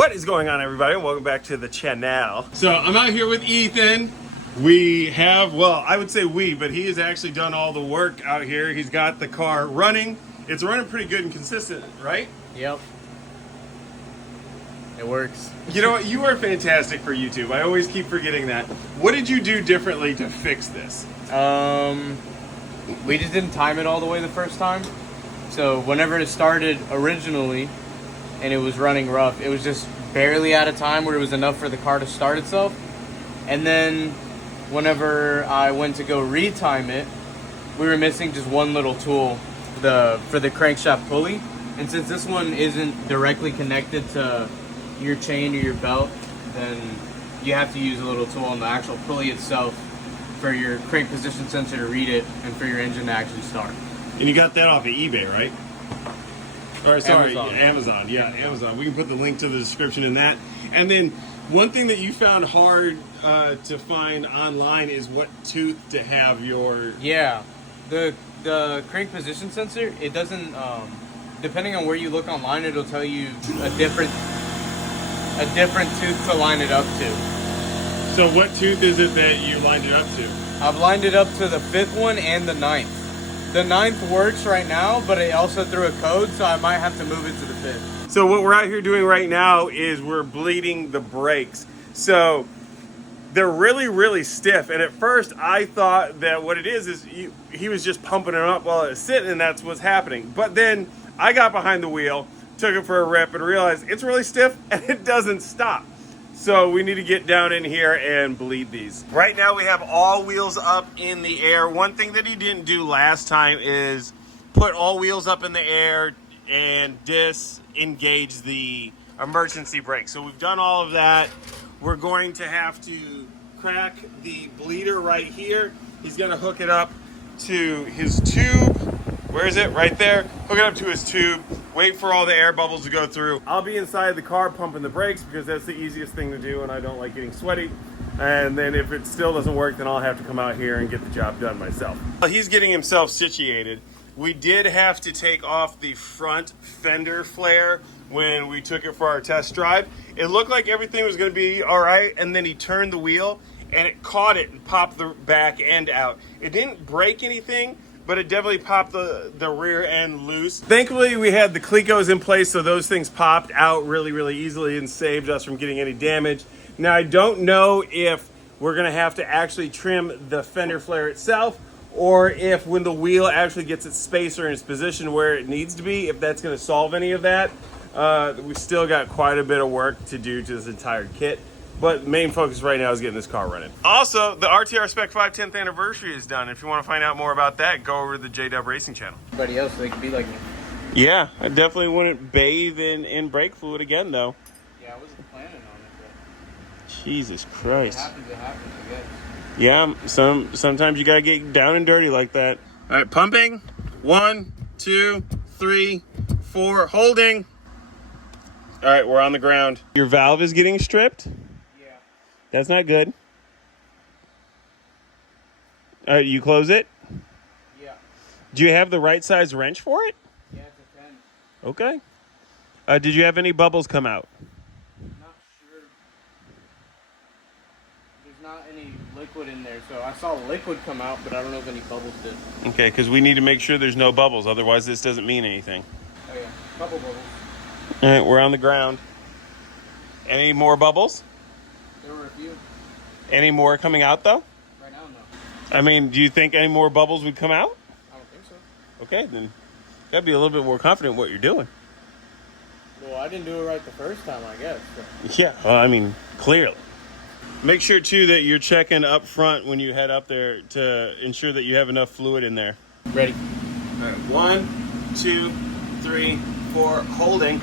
What is going on, everybody? Welcome back to the channel. So I'm out here with Ethan. We have, well, I would say we, but he has actually done all the work out here. He's got the car running. It's running pretty good and consistent, right? Yep. It works. You know what? You are fantastic for YouTube. I always keep forgetting that. What did you do differently to fix this? We just didn't time it all the way the first time. So whenever it started originally and it was running rough, it was just barely out of time where it was enough for the car to start itself. And then whenever I went to go retime it, we were missing just one little tool for the crankshaft pulley. And since this one isn't directly connected to your chain or your belt, then you have to use a little tool on the actual pulley itself for your crank position sensor to read it and for your engine to actually start. And you got that off of eBay, right? Or sorry, Amazon. Amazon. We can put the link to the description in that. And then one thing that you found hard to find online is what tooth to have your... Yeah, the crank position sensor, it doesn't, depending on where you look online, it'll tell you a different tooth to line it up to. So what tooth is it that you lined it up to? I've lined it up to the 5th one and the 9th. The 9th works right now, but it also threw a code, so I might have to move it to the 5th. So what we're out here doing right now is we're bleeding the brakes. So they're really, really stiff. And at first I thought that what it is he was just pumping them up while it was sitting, and that's what's happening. But then I got behind the wheel, took it for a rip, and realized it's really stiff and it doesn't stop. So we need to get down in here and bleed these. Right now we have all wheels up in the air. One thing that he didn't do last time is put all wheels up in the air and disengage the emergency brake. So we've done all of that. We're going to have to crack the bleeder right here. He's gonna hook it up to his tube. Where is it? Right there. Hook it up to his tube. Wait for all the air bubbles to go through. I'll be inside the car pumping the brakes because that's the easiest thing to do and I don't like getting sweaty. And then if it still doesn't work, then I'll have to come out here and get the job done myself. He's getting himself situated. We did have to take off the front fender flare when we took it for our test drive. It looked like everything was gonna be all right, and then he turned the wheel and it caught it and popped the back end out. It didn't break anything, but it definitely popped the rear end loose. Thankfully, we had the Clecos in place, so those things popped out really, really easily and saved us from getting any damage. Now, I don't know if we're gonna have to actually trim the fender flare itself, or if when the wheel actually gets its spacer in its position where it needs to be, if that's gonna solve any of that. We've still got quite a bit of work to do to this entire kit. But the main focus right now is getting this car running. Also, the RTR Spec 5 10th anniversary is done. If you want to find out more about that, go over to the J-Dub Racing channel. Everybody else, so they can be like me. Yeah, I definitely wouldn't bathe in brake fluid again, though. Yeah, I wasn't planning on it, but Jesus Christ. it happens, I guess. Yeah, sometimes you gotta get down and dirty like that. All right, pumping. 1, 2, 3, 4, holding. All right, we're on the ground. Your valve is getting stripped? Yeah. That's not good. All right, you close it? Yeah. Do you have the right size wrench for it? Yeah, it's a 10. Okay. Did you have any bubbles come out? Not sure. There's not any liquid in there, so I saw liquid come out, but I don't know if any bubbles did. Okay, because we need to make sure there's no bubbles. Otherwise, this doesn't mean anything. Oh yeah, couple bubbles. All right, we're on the ground. Any more bubbles? There were a few. Any more coming out, though? Right now, no. I mean, do you think any more bubbles would come out? I don't think so. Okay, then you gotta be a little bit more confident in what you're doing. Well, I didn't do it right the first time, I guess. So. Yeah, well, I mean, clearly. Make sure, too, that you're checking up front when you head up there to ensure that you have enough fluid in there. Ready. All right, 1, 2, 3, 4, holding.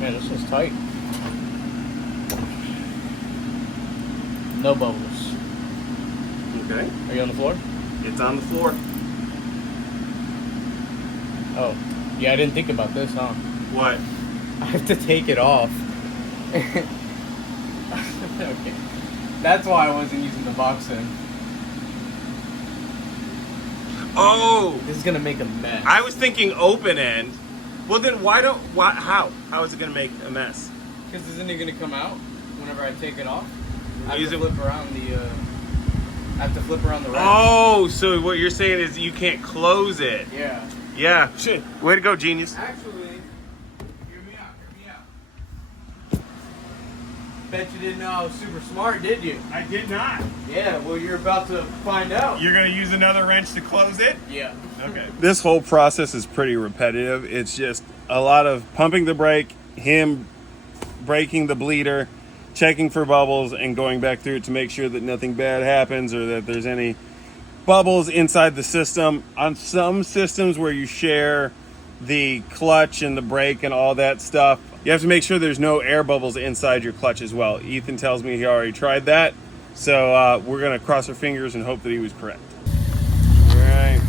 Man, this is tight. No bubbles. Okay. Are you on the floor? It's on the floor. Oh. Yeah, I didn't think about this, huh? What? I have to take it off. Okay. That's why I wasn't using the box then. Oh, This is gonna make a mess. I was thinking open end. Well, then how? How is it gonna make a mess? Because isn't it gonna come out whenever I take it off? I Use have it- to flip around the. I have to flip around the rack. Oh, so what you're saying is you can't close it. Yeah. Yeah, shit. Way to go, genius. Actually, hear me out. Bet you didn't know I was super smart, did you? I did not. Yeah. Well, you're about to find out. You're gonna use another wrench to close it? Yeah. Okay. This whole process is pretty repetitive. It's just a lot of pumping the brake, him breaking the bleeder, checking for bubbles, and going back through it to make sure that nothing bad happens or that there's any bubbles inside the system. On some systems where you share the clutch and the brake and all that stuff, you have to make sure there's no air bubbles inside your clutch as well. Ethan tells me he already tried that, so we're gonna cross our fingers and hope that he was correct. All right.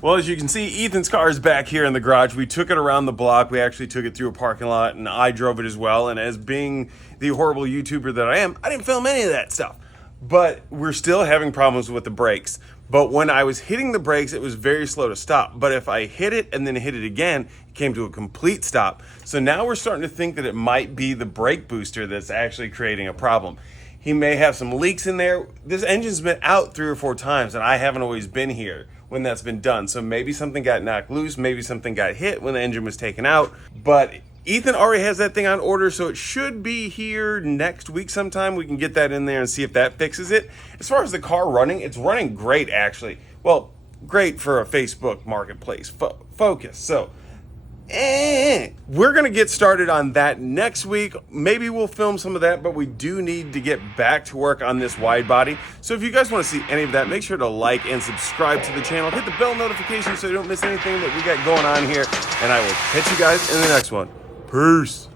Well, as you can see, Ethan's car is back here in the garage. We took it around the block. We actually took it through a parking lot, and I drove it as well. And as being the horrible YouTuber that I am, I didn't film any of that stuff. But we're still having problems with the brakes. But when I was hitting the brakes, it was very slow to stop. But if I hit it and then hit it again, it came to a complete stop. So now we're starting to think that it might be the brake booster that's actually creating a problem. He may have some leaks in there. This engine's been out 3 or 4 times, and I haven't always been here when that's been done. So maybe something got knocked loose, maybe something got hit when the engine was taken out. But Ethan already has that thing on order, so it should be here next week sometime. We can get that in there and see if that fixes it. As far as the car running, it's running great actually. Well, great for a Facebook marketplace focus. So we're gonna get started on that next week. Maybe we'll film some of that, but we do need to get back to work on this wide body. So if you guys want to see any of that, make sure to like and subscribe to the channel. Hit the bell notification so you don't miss anything that we got going on here. And I will catch you guys in the next one. Peace.